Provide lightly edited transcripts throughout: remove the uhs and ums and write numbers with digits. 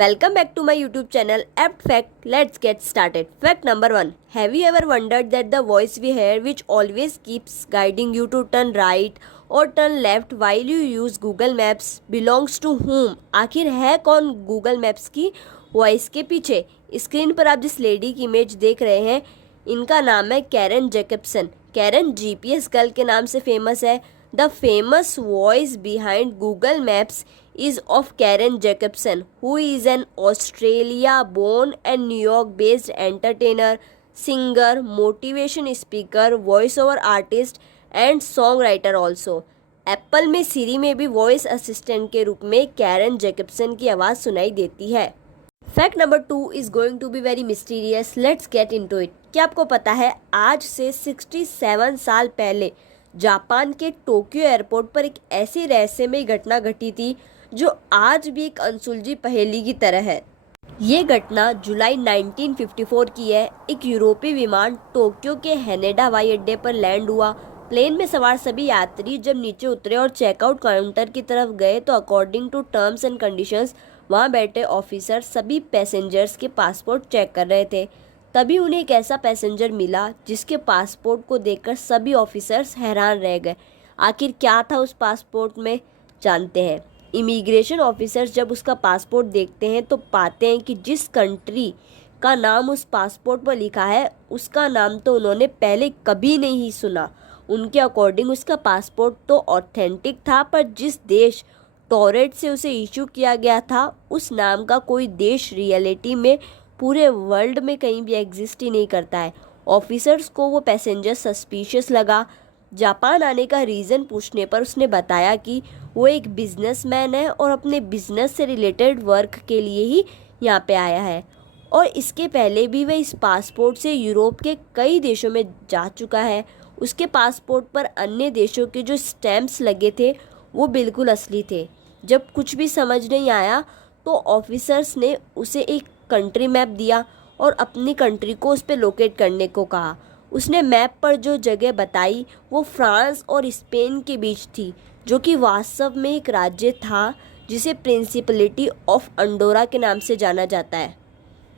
Welcome back to my YouTube channel Apt Fact. Let's get started. Fact number 1. Have you ever wondered that the voice we hear which always keeps guiding you to turn right or turn left while you use Google Maps belongs to whom? आखिर है कौन Google Maps की voice के पीछे? Screen पर आप जिस lady की इमेज देख रहे हैं इनका नाम है Karen Jacobson. Karen GPS girl के नाम से फेमस है। The famous voice behind Google Maps is of Karen Jacobson, who is an Australia-born and New York-based entertainer, singer, motivation speaker, voice-over artist and songwriter also. Apple में सीरी में भी voice assistant के रूप में कैरन जैकबसन की आवाज़ सुनाई देती है। Fact number 2 is going to be very mysterious. Let's get into it. क्या आपको पता है आज से 67 साल पहले जापान के टोक्यो एयरपोर्ट पर एक ऐसी रहस्यमयी घटना घटी थी जो आज भी एक अनसुलझी पहेली की तरह है। ये घटना जुलाई 1954 की है। एक यूरोपीय विमान टोक्यो के हैनेडा हवाई अड्डे पर लैंड हुआ। प्लेन में सवार सभी यात्री जब नीचे उतरे और चेकआउट काउंटर की तरफ गए तो according to terms and conditions वहाँ बैठे ऑफिसर सभी पैसेंजर्स के पासपोर्ट चेक कर रहे थे। तभी उन्हें एक ऐसा पैसेंजर मिला जिसके पासपोर्ट को देखकर सभी ऑफिसर्स हैरान रह गए। आखिर क्या था उस पासपोर्ट में, जानते हैं। इमिग्रेशन ऑफिसर्स जब उसका पासपोर्ट देखते हैं तो पाते हैं कि जिस कंट्री का नाम उस पासपोर्ट पर लिखा है उसका नाम तो उन्होंने पहले कभी नहीं सुना। उनके अकॉर्डिंग उसका पासपोर्ट तो ऑथेंटिक था, पर जिस देश टोरेट से उसे इशू किया गया था उस नाम का कोई देश रियलिटी में पूरे वर्ल्ड में कहीं भी एग्जिस्ट ही नहीं करता है। ऑफिसर्स को वो पैसेंजर सस्पिशियस लगा। जापान आने का रीज़न पूछने पर उसने बताया कि वो एक बिजनेसमैन है और अपने बिजनेस से रिलेटेड वर्क के लिए ही यहाँ पे आया है और इसके पहले भी वह इस पासपोर्ट से यूरोप के कई देशों में जा चुका है। उसके पासपोर्ट पर अन्य देशों के जो स्टैम्प्स लगे थे वो बिल्कुल असली थे। जब कुछ भी समझ नहीं आया तो ऑफिसर्स ने उसे एक कंट्री मैप दिया और अपनी कंट्री को उस पर लोकेट करने को कहा। उसने मैप पर जो जगह बताई वो फ्रांस और स्पेन के बीच थी, जो कि वास्तव में एक राज्य था जिसे प्रिंसिपलिटी ऑफ अंडोरा के नाम से जाना जाता है।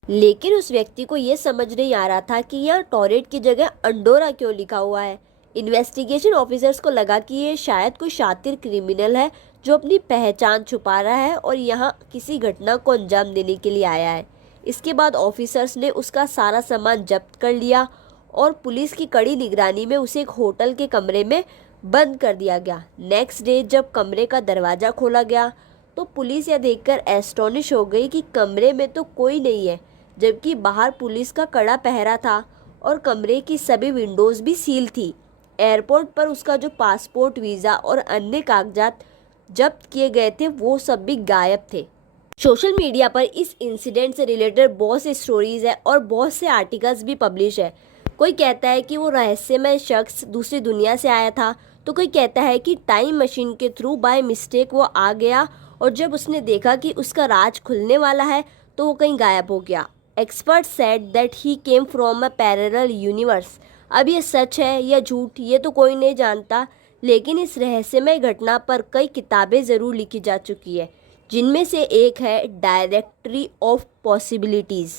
लेकिन उस व्यक्ति को ये समझ नहीं आ रहा था कि यहाँ टोरेट की जगह अंडोरा क्यों लिखा हुआ है। इन्वेस्टिगेशन ऑफिसर्स को लगा कि ये शायद कोई शातिर क्रिमिनल है जो अपनी पहचान छुपा रहा है और यहाँ किसी घटना को अंजाम देने के लिए आया है। इसके बाद ऑफिसर्स ने उसका सारा सामान जब्त कर लिया और पुलिस की कड़ी निगरानी में उसे एक होटल के कमरे में बंद कर दिया गया। नेक्स्ट डे जब कमरे का दरवाज़ा खोला गया तो पुलिस यह देखकर एस्टोनिश हो गई कि कमरे में तो कोई नहीं है, जबकि बाहर पुलिस का कड़ा पहरा था और कमरे की सभी विंडोज़ भी सील थी। एयरपोर्ट पर उसका जो पासपोर्ट, वीज़ा और अन्य कागजात जब्त किए गए थे वो सब भी गायब थे। सोशल मीडिया पर इस इंसिडेंट से रिलेटेड बहुत सी स्टोरीज़ है और बहुत से आर्टिकल्स भी पब्लिश है। कोई कहता है कि वो रहस्यमय शख्स दूसरी दुनिया से आया था, तो कोई कहता है कि टाइम मशीन के थ्रू बाय मिस्टेक वो आ गया और जब उसने देखा कि उसका राज खुलने वाला है तो वो कहीं गायब हो गया। Expert said that he came from a parallel universe. अब ये सच है या झूठ ये तो कोई नहीं जानता, लेकिन इस रहस्यमय घटना पर कई किताबें ज़रूर लिखी जा चुकी है, जिनमें से एक है directory of possibilities.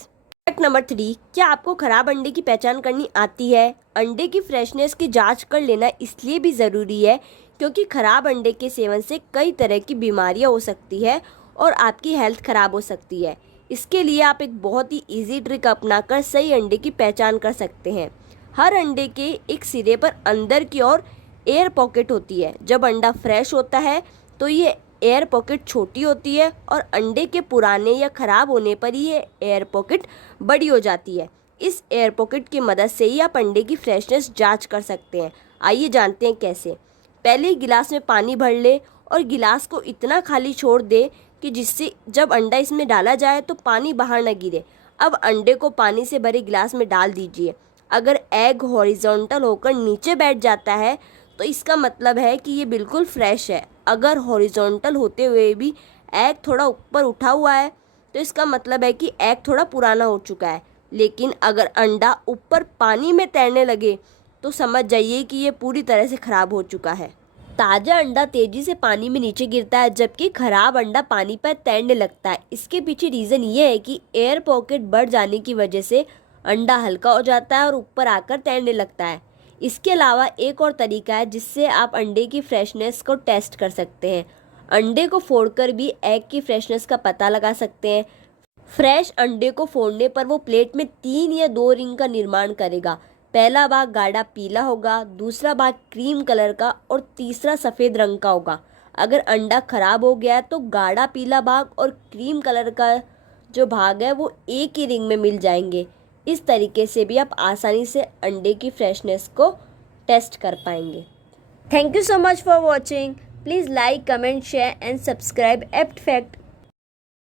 Fact number 3, क्या आपको खराब अंडे की पहचान करनी आती है? अंडे की फ्रेशनेस की जांच कर लेना इसलिए भी ज़रूरी है क्योंकि खराब अंडे के सेवन से कई तरह की बीमारियां हो सकती है और आपकी हेल्थ खराब हो सकती है। इसके लिए आप एक बहुत ही इजी ट्रिक अपनाकर सही अंडे की पहचान कर सकते हैं। हर अंडे के एक सिरे पर अंदर की ओर एयर पॉकेट होती है। जब अंडा फ्रेश होता है तो ये एयर पॉकेट छोटी होती है और अंडे के पुराने या ख़राब होने पर ये एयर पॉकेट बड़ी हो जाती है। इस एयर पॉकेट की मदद से ही आप अंडे की फ्रेशनेस जांच कर सकते हैं। आइए जानते हैं कैसे। पहले गिलास में पानी भर ले और गिलास को इतना खाली छोड़ दे कि जिससे जब अंडा इसमें डाला जाए तो पानी बाहर न गिरे। अब अंडे को पानी से भरे गिलास में डाल दीजिए। अगर एग हॉरिजॉन्टल होकर नीचे बैठ जाता है तो इसका मतलब है कि ये बिल्कुल फ्रेश है। अगर हॉरिजॉन्टल होते हुए भी एग थोड़ा ऊपर उठा हुआ है तो इसका मतलब है कि एग थोड़ा पुराना हो चुका है। लेकिन अगर अंडा ऊपर पानी में तैरने लगे तो समझ जाइए कि ये पूरी तरह से ख़राब हो चुका है। ताज़ा अंडा तेज़ी से पानी में नीचे गिरता है, जबकि खराब अंडा पानी पर तैरने लगता है। इसके पीछे रीज़न ये है कि एयर पॉकेट बढ़ जाने की वजह से अंडा हल्का हो जाता है और ऊपर आकर तैरने लगता है। इसके अलावा एक और तरीका है जिससे आप अंडे की फ्रेशनेस को टेस्ट कर सकते हैं। अंडे को फोड़कर भी एग की फ्रेशनेस का पता लगा सकते हैं। फ्रेश अंडे को फोड़ने पर वो प्लेट में 3 या 2 रिंग का निर्माण करेगा। पहला भाग गाढ़ा पीला होगा, दूसरा भाग क्रीम कलर का और तीसरा सफ़ेद रंग का होगा। अगर अंडा खराब हो गया तो गाढ़ा पीला भाग और क्रीम कलर का जो भाग है वो एक ही रिंग में मिल जाएंगे। इस तरीके से भी आप आसानी से अंडे की फ्रेशनेस को टेस्ट कर पाएंगे। Thank you so much for watching. Please like, comment, share and subscribe Apt Fact.